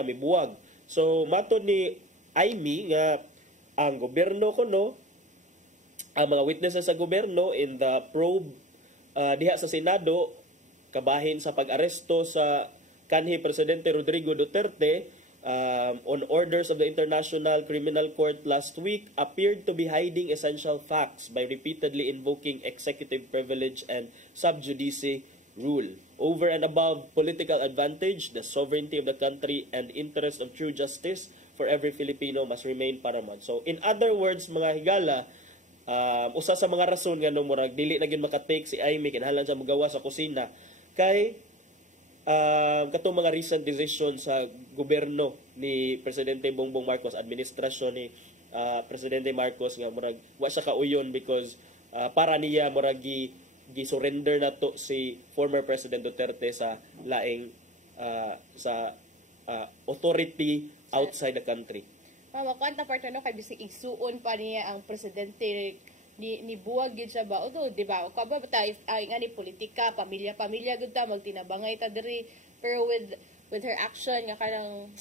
mi buwag. So matod ni Amy nga ang gobyerno kuno ang mga witnesses sa gobyerno in the probe diha sa Senado kabahin sa pag-aresto sa kanhi Presidente Rodrigo Duterte on orders of the International Criminal Court last week appeared to be hiding essential facts by repeatedly invoking executive privilege and sub judice rule. Over and above political advantage, the sovereignty of the country and interest of true justice for every Filipino must remain paramount. So in other words, mga higala, usa sa mga rason nga nung murag dili na gyud makatake si Amy kinahanglan siya magawa sa kusina kay katong mga recent decision sa gobyerno ni Presidente Bongbong Marcos, administrasyon ni Presidente Marcos nga murag wa siya kauyon because para niya murag gi-surrender na to si former President Duterte sa laing sa authority outside the country. Makanta partner no kay bisig igsuon pa niya ang presidente ni buwag gid siya ba although di ba kaba tay ngani politika pamilya gud ta magtinabangay ta diri pero with her action nga kanang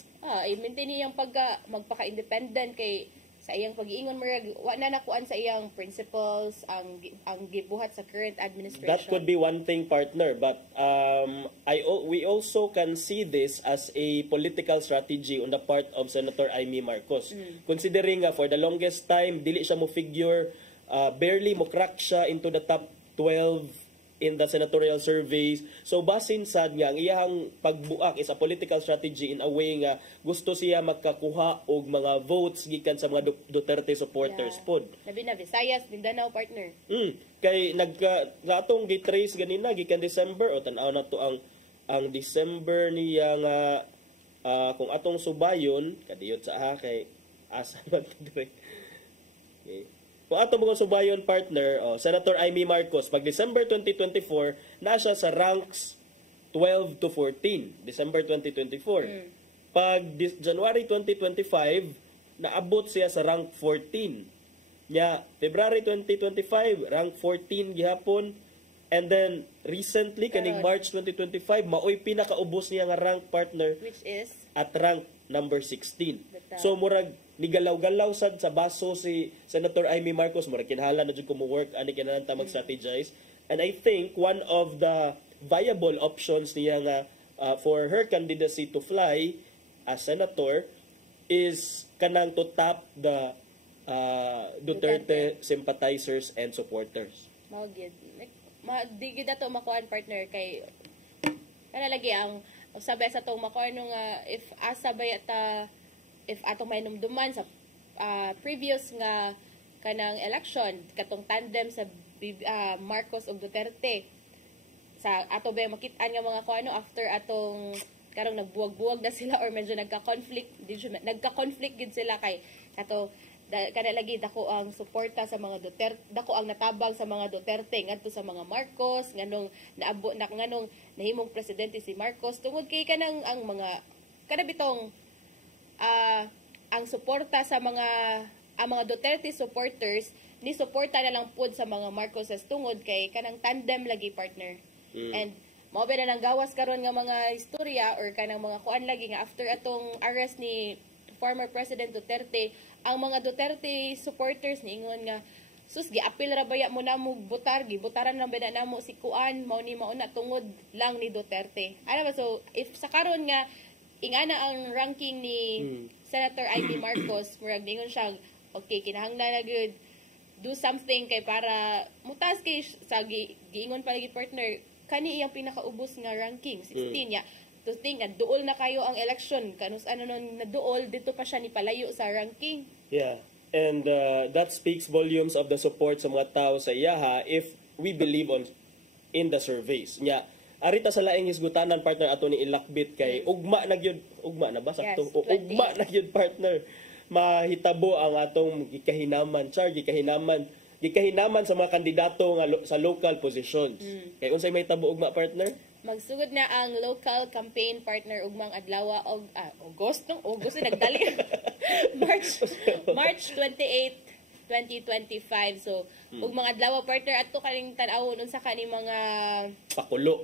i-maintain niyang magpaka-independent kay sa iyang pag-iingon murag wa na nakuan sa iyang principles ang gibuhat sa current administration. That could be one thing, partner, but we also can see this as a political strategy on the part of Senator Amy Marcos. Considering for the longest time dili siya mo figure, barely mo crack siya into the top 12 in the senatorial surveys. So basin sad nga ang iyang pagbuak is a political strategy in a way nga gusto siya magkakuha og mga votes gikan sa mga Duterte supporters pod. Labi na Visayas, Mindanao, partner. Kay sa atong gitrace ganina gikan December o tan-aw na to ang December niya nga kung atong subayon kadiyot sa kay asa man dire. Okay. Kung ato mga subayon, partner, Senator Amy Marcos, pag December 2024, nasa sa ranks 12 to 14. December 2024. Pag January 2025, naabot siya sa rank 14. Nya, February 2025, rank 14 gihapon. And then, recently, kaning March 2025, maoy pinakaubos niya nga rank, partner. Which is? At rank number 16. So, murag, nigalaw-galaw sad sa baso si Senator Amy Marcos, murag kinahanglan na jud ko mo work ani kinahanglan ta mag-strategize. And I think one of the viable options niya nga for her candidacy to fly as senator is kanang to tap the Duterte sympathizers and supporters. Mao gid. Di gid ato makuan, partner, kay kana lagi ang sabay sa tong makuan nga if asabay ta if atong may numduman sa previous nga kanang election katong tandem sa Marcos ug Duterte sa ato ba makit-an nga mga kuano after atong karong nagbuwag-buwag na sila or medyo nagka-conflict gid sila kay ato kada lagi dako ang suporta sa mga Duterte, dako ang natabang sa mga Duterte ngadto sa mga Marcos nganong naabot nganong nahimong presidente si Marcos tungod kay kanang ang mga kada bitong ang suporta sa mga Duterte supporters ni suporta na lang pud sa mga Marcoses tungod kay kanang tandem lagi, partner. And mao ba na nang gawas karon nga mga istorya or kanang mga kuan lagi nga after atong arrest ni former President Duterte, ang mga Duterte supporters niingon nga sus giapil ra baya mo na mo gibutaran lang ba na mo si kuan mao na tungod lang ni Duterte. Ano ba, so if sa karon nga ingana ang ranking ni Senator Amy Marcos, murag ningon siya, okay, kinahanglan na good, do something kay para mutas kay sa giingon palagi, partner, kani iyang pinakaubos nga ranking, 16 ya. To think, duol na kayo ang election, kanus ano nun na duol, dito pa siya ni palayo sa ranking. Yeah, and that speaks volumes of the support sa mga tao sa iyaha if we believe in the surveys. Yeah. Arita sa laing hisgutanan, partner, ato ni ilakbit kay ugma na gyud, ugma na ba sakto? Yes, ugma na gyud, partner. Mahitabo ang atong gikahinaman sa mga kandidato nga sa local positions. Kay unsay mahitabo ugma, partner? Magsugod na ang local campaign, partner, ugmang adlaw og August nagdali. March 28 2025. So, ug mga adlaw, partner, ato kaning tan-awon unsa kani mga pakulo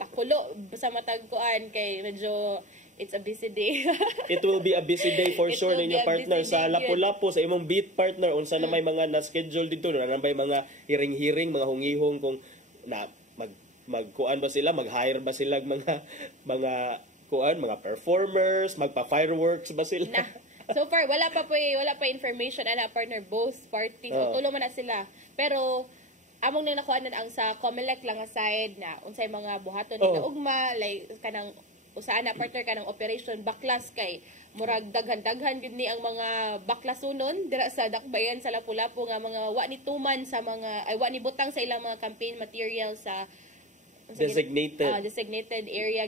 sa matag kuan kay medyo it's a busy day. It will be a busy day for sure ninyo, partner, sa Lapu-Lapu sa imong beat, partner, unsa na may mga na schedule dito, na may mga hiring-hiring, mga hungihong kung na magkuan ba sila, mag-hire ba sila mga kuan, mga performers, magpa-fireworks ba sila? So far wala pa information ana, partner, both parties tulo man na sila. Pero among nang nakuanan ang sa COMELEC lang side na unsay mga buhaton nila ugma like kanang usa na, partner, kanang operation baklas kay murag daghan-daghan gid ni ang mga baklasunon dira sa dakbayan sa Lapu-Lapu nga mga wa ni tuman sa mga wa ni butang sa ilang mga campaign material sa designated area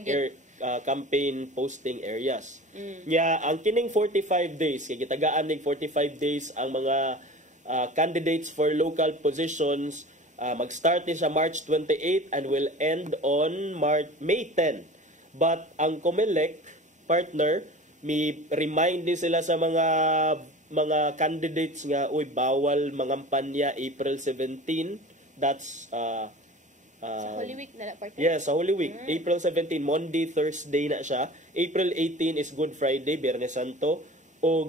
campaign posting areas. Ang kining 45 days, kay gitagaan ning 45 days ang mga candidates for local positions, mag-start ni sa March 28 and will end on May 10. But ang COMELEC, partner, may remind din sila sa mga candidates nga bawal mangampanya April 17. That's sa Holy Week na partner? Yeah, sa Holy Week. April 17, Monday, Thursday na siya. April 18 is Good Friday, Biyernes Santo. O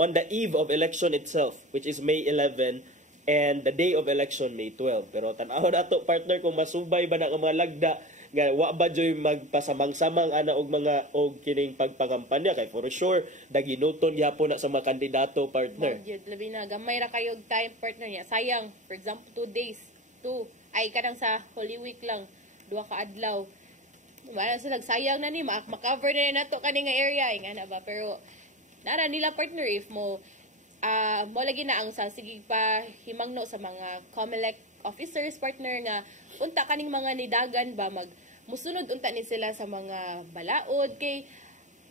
on the eve of election itself, which is May 11, and the day of election, May 12. Pero tanaw na to, partner, kung masubay ba na ang mga lagda, nga wa ba joy magpasamang-samang ana og mga og kining pagpangampanya kay for sure daginuton gyapon na sa mga kandidato, partner. Yun, labi na gamay ra kayo og time, partner niya. Sayang, for example, 2 days. Ay kanang sa Holy Week lang, 2 ka adlaw. Wala sila sayang na ni ma-cover na nato kani nga area nga na ba, pero nara nila, partner, if mo lagi na ang sige pa himangno sa mga COMELEC officers, partner, nga unta kaning mga nidagan ba musunod unta ni sila sa mga balaod kay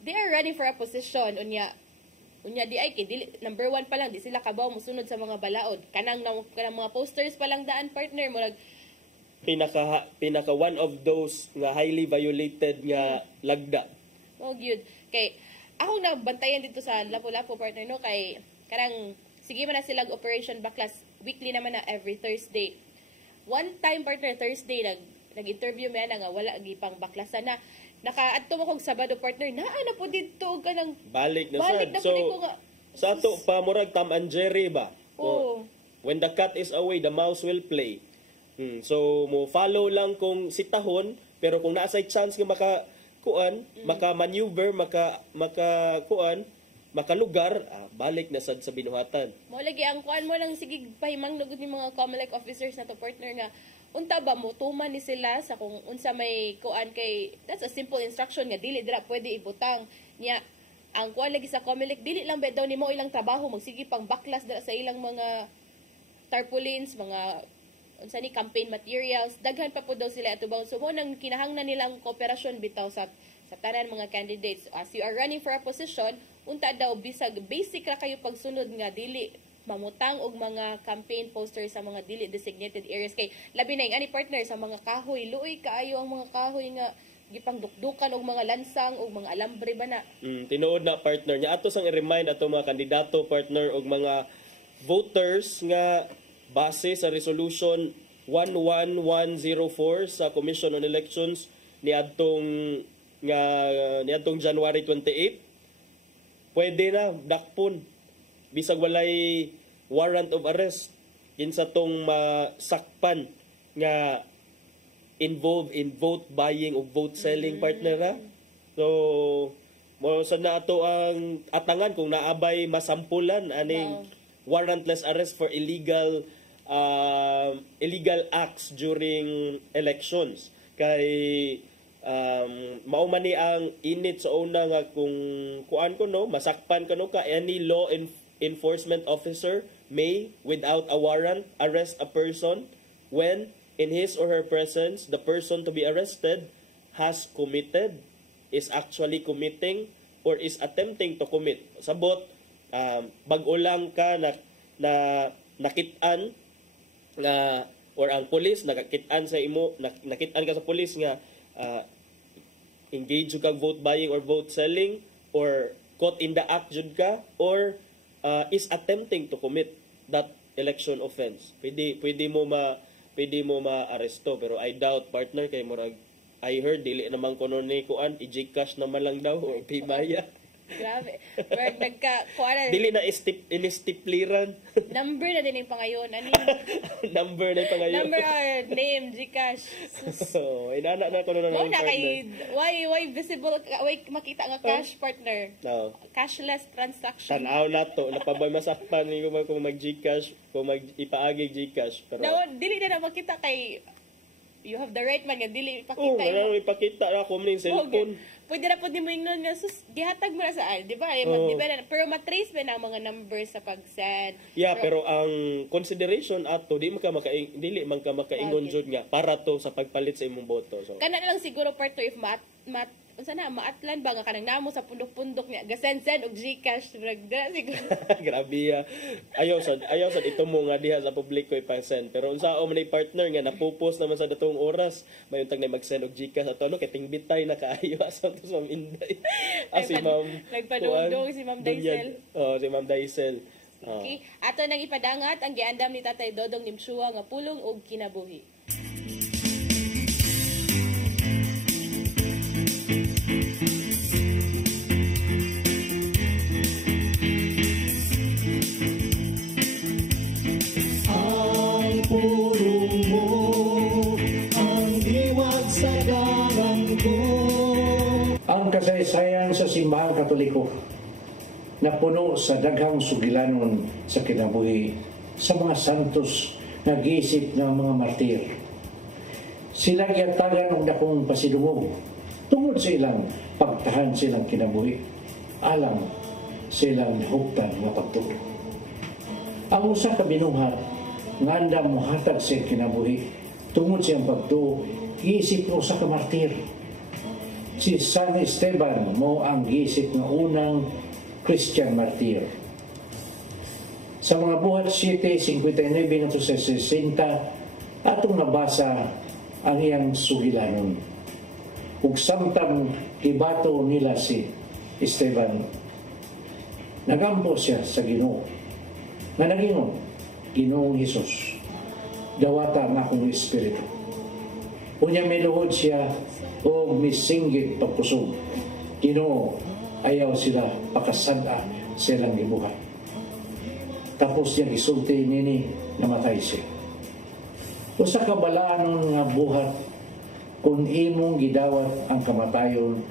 they are running for a position unya di ay kay dili, number 1 pa lang di sila kabaw musunod sa mga balaod kanang mga posters pa lang daan, partner, mo pinaka one of those nga highly violated nga lagda. Gyud kay ako na bantayan dito sa Lapu-Lapu, partner, no, kay karang sige man na sila operation baklas weekly naman na every Thursday. One time, partner, Thursday nag-interview mo yan nga wala gipang baklasan na nakaadto mo kog Sabado, partner, naa po dito kanang balik na so sa ato pa murag Tom and Jerry ba? When the cat is away, the mouse will play. So mo follow lang kung sitahon, pero kung naasay chance nga maka-maneuver, makalugar, balik na sad sa binuhatan. Mo lagi ang kuan mo lang sige pahimang lugod ni mga COMELEC officers na to, partner, nga unta ba mo tuman ni sila sa kung unsa may kuan kay that's a simple instruction nga dili dira pwede ibutang niya ang kuan lagi sa COMELEC dili lang ba daw nimo ilang trabaho magsige pang baklas dira sa ilang mga tarpaulins, mga unsa ni campaign materials, daghan pa po daw sila atubang so mo nang kinahanglan nilang kooperasyon bitaw sa tanan mga candidates. As you are running for a position, unta daw bisag basic ra kayo pagsunod nga dili mamutang og mga campaign posters sa mga dili designated areas kay labi na ani, partner, sa mga kahoy luoy kaayo ang mga kahoy nga gipangdukdukan og mga lansang og mga alambre ba na. Tinuod na, partner, nya ato sang i-remind ato mga kandidato, partner, og mga voters nga base sa resolution 11104 sa Commission on Elections niadtong January 28, pwede na dakpon bisag walay warrant of arrest kinsa tong masakpan nga involved in vote buying o vote selling, partner, ha? So mo sad na ato ang atangan kung naabay masampulan aning warrantless arrest for illegal acts during elections kay mao man ni ang init sa una nga kung kuan ko no masakpan ka no ka any law enforcement officer may without a warrant arrest a person when in his or her presence the person to be arrested has committed, is actually committing, or is attempting to commit. Sabot bag-o lang ka na nakit-an na or ang pulis nakakit-an sa imo nakit-an ka sa pulis nga engage ka vote buying or vote selling or caught in the act jud ka or is attempting to commit that election offense. Pwede mo ma-aresto, pero I doubt, partner, kay murag I heard dili naman kuno ni kuan i-Gcash naman lang daw o pimaya. Grabe. Word nagka-kuana. Dili na in-stipliran. Number na din yung pangayon. Ano Number na yung pangayon. Number, name, Gcash. So, inana na ko na ng partner. Why visible, why makita nga cash, partner? No. Cashless transaction. Tanaw na to. Napabay masakpan kung mag-Gcash, kung ipaagi Gcash. Pero dili na makita kay you have the right man nga dili ipakita. Wala ipakita na ko man cellphone. Pwede na po din mo ingnon nga sus gihatag mo na saan, di ba? Pero matrace ba na ang mga numbers sa pag-send? Yeah, pero ang consideration ato dili man ka makaingon jud nga para to sa pagpalit sa imong boto. So kana lang siguro, partner, if unsa na maatlan ba nga kanang namo sa pundok-pundok niya gasend og Gcash ragda siguro. Grabe ya. Ayaw sad ito mo nga diha sa publiko ipa-send. Pero unsaon man ni partner nga napupos naman sa datong oras, may untag na mag-send og Gcash ato no kay tingbitay na kaayo asa to sa Inday. Si Ma'am nagpadungdong si Ma'am Daisel. Si Ma'am Daisel. Okay. Ato nang ipadangat ang giandam ni Tatay Dodong Nimsua nga pulong og kinabuhi. kasaysayan sa simbahang Katoliko na puno sa daghang sugilanon sa kinabuhi sa mga santos nga giisip ng mga martir. Sila giyatagan og dakong pasidungog tungod sa ilang pagtahan silang kinabuhi alang sa ilang nahuptan nga pagtuo. Ang usa ka binuhat nga andam mohatag sa kinabuhi tungod sa iyang pagtuo giisip ng usa ka martir. Si San Esteban mo ang giisip nga unang Christian martir. Sa mga buhat 7:59 ngadto sa 60 atong nabasa ang iyang sugilanon. Ug samtang kibato nila si Esteban, nagampo siya sa Ginoo. Nga nagingon, Ginoong Hesus, dawata ang akong espiritu. Unya miluhod siya o misinggit pagpusog. Ginoo, ayaw sila pakasada silang gibuhat. Tapos niya gisulti nini namatay siya. Usa ka balaanon nga buhat kung imong gidawat ang kamatayon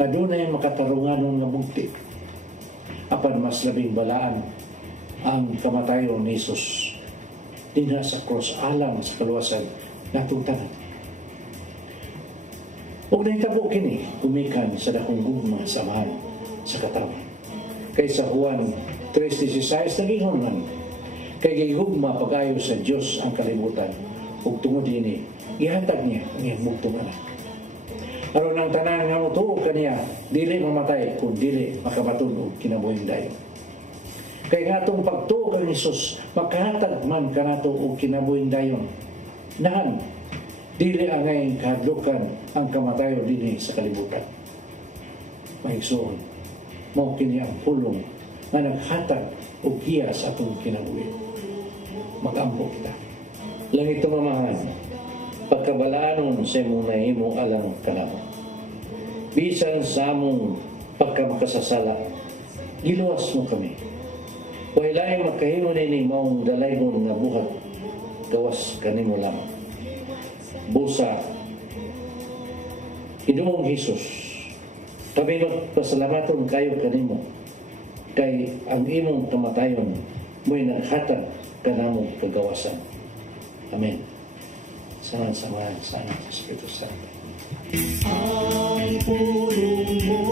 na dunay makatarunganon nga bugti. Apan mas labing balaan ang kamatayon ni Jesus dinha sa cross alang sa kaluwasan natong tanan. Ug nahitabo kini gumikan sa dakong gugma samahan sa katawan. Kay sa Juan 3:16 nagingon man, kay gihugma pag-ayo sa Dios ang kalibutan ug tungod dinhi gihatag niya ang iyang bugtong anak. Aron ang tanan nga motuo kaniya dili mamatay kun dili makabaton og kinabuhing dayon. Kay nga atong pagtuo kang Hesus makahatag man kanato og kinabuhing dayon. Nahan dili angay kahadlukan ang kamatayon dinhi sa kalibutan. Maigsoon, mao kini ang pulong nga naghatag og giya sa atong kinabuhi. Mag-ampo kita. Langit tumamahan, pagkabalaanon sa imong nahimo alang kanamo. Bisan sa among pagkamakasasala, giluwas mo kami. Wailay makahimo nini maong dalaygon nga buhat, gawas kanimo lamang. Busa, Ginoong Hesus, paminot pasalamaton kayo kanimo, kay ang imong kamatayon mo'y naghatag kanamong kagawasan. Amen. Samahan sa anak sa Espiritu Santo. Ang pulong mo,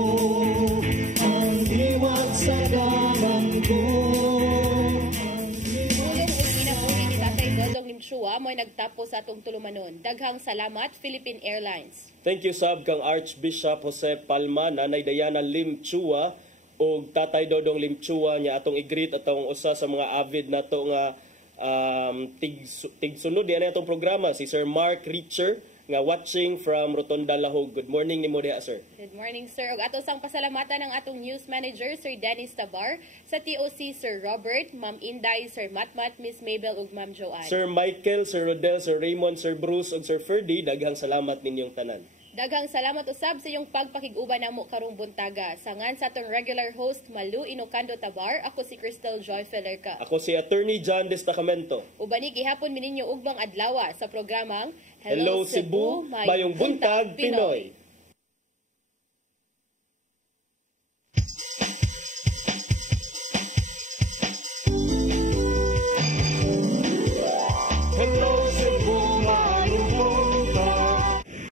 ang diwat sa dalang ko. Mo'y nagtapos sa atong tulumanon. Daghang salamat, Philippine Airlines. Thank you sab kang Archbishop Jose Palma, Nanay Diana Lim Chua o Tatay Dodong Lim Chua niya atong i-greet atong usa sa mga avid nato nga tigsunod diyan atong programa si Sir Mark Richer nga watching from Rotonda Lahog. Good morning nimo diha, sir. Good morning, sir. Ug ato sang pasalamatan ng atong news manager Sir Dennis Tabar, sa TOC Sir Robert, Ma'am Inday, Sir Matmat, Miss Mabel ug Ma'am Joanne. Sir Michael, Sir Rodel, Sir Raymond, Sir Bruce ug Sir Ferdy, daghang salamat ninyong tanan. Daghang salamat usab sa iyong pagpakig-uban namo karong buntaga. Sangan sa atong regular host Malu Inocando Tabar, ako si Crystal Joy Felerca. Ako si Attorney John Destacamento. Ubani gihapon mininyo ugmang adlaw sa programang Hello Cebu, mayong buntag Pinoy.